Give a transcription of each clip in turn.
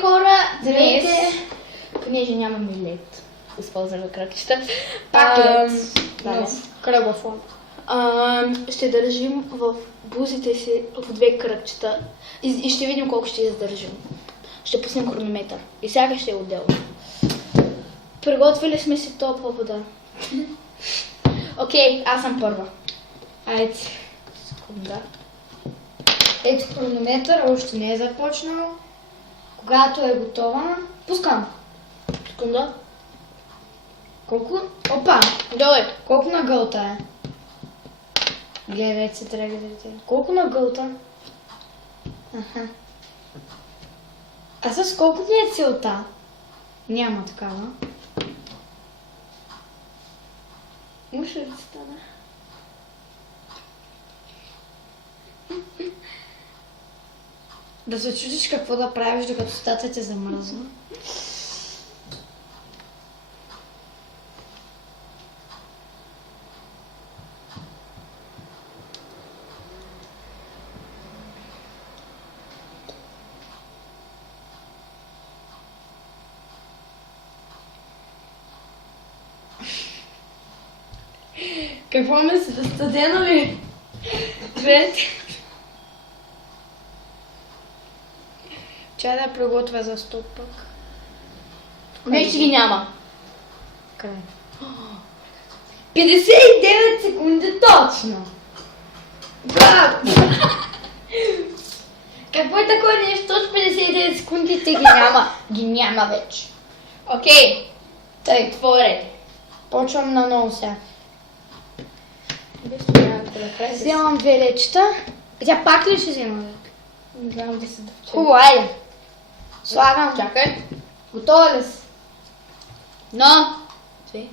Хора, днес, Здравейте. понеже нямаме лед, използваме кръгчета. Пак лед, Да, но в кръгла форма. ще държим в бузите си в две кръгчета и ще видим колко ще издържим. Ще пуснем хронометър и всяка ще е отделно. Приготвили сме си топла вода. Окей, аз съм първа. Айде. Секунда. Ето хронометър, още не е започнал. Когато е готова, пускам. Секунда. Колко? Опа! Доле. Колко на гълта е? Гледайте се, трябва да видите. Колко на гълта? Аха. А с колко ви е целта? Няма такава. Може ли да стане? Да се чудиш какво да правиш, докато стата ти замръзва. Какво мислите? Студено ли? Гледайте. Чай да приготвя за стоп пък. Вече ги няма. Край. 59 секунди точно! Браво! Какво е такова нещо? Точно 59 секунди те ги няма. Ги няма вече. Окей. Тъй, Отворете. почвам на ново сега. Вземам Вземам две лечета. Тя пак ли ще взема? да се дъвча. Хубаво, айде. Слагам. Чакай. Готова ли си? Но. Две.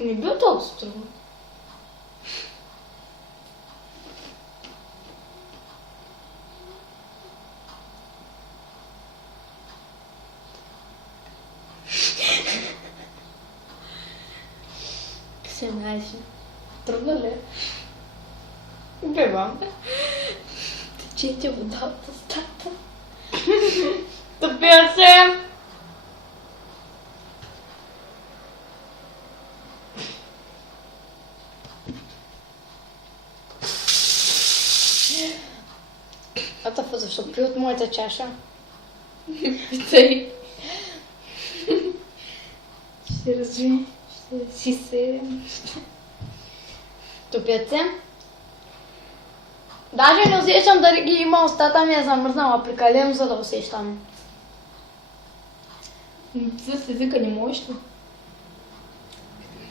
Не бил толкова трудно. Се знаеш. Трудно ли? Бивам. Течете вода от устата. Топя се. Атафа, защо пи от моята чаша? Тъй. Ще разви. Ще си седем. Топят се. Даже не усещам дали ги има, устата ми е замръзнала прекалено, за да усещам. За се вика, не можеш ли?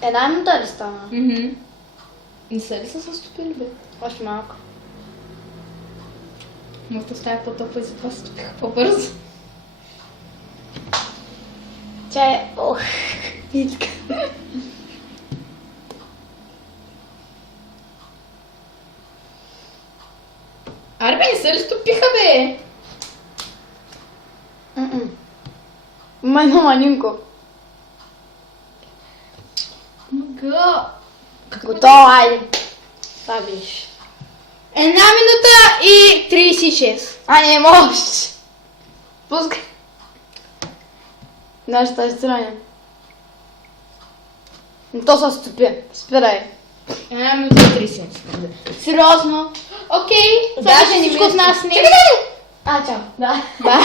Една минута ли стана? Не са ли се състопили, бе? Още малко. Моята стая по-топла и затова се стопиха по-бързо. Тя е... Ох, Витка. Аре бе, не са ли стопиха, бе? Май манинко. Мага. Готово, айде. Това виж. 1 минута и 36. А, не можеш. Пускай. Знаеш тази страна. Но то се стопи. Спирай. 1 минута и 30 секунди. Сериозно? Окей. Даже не всичко в нас не. А, чао. Да. Да.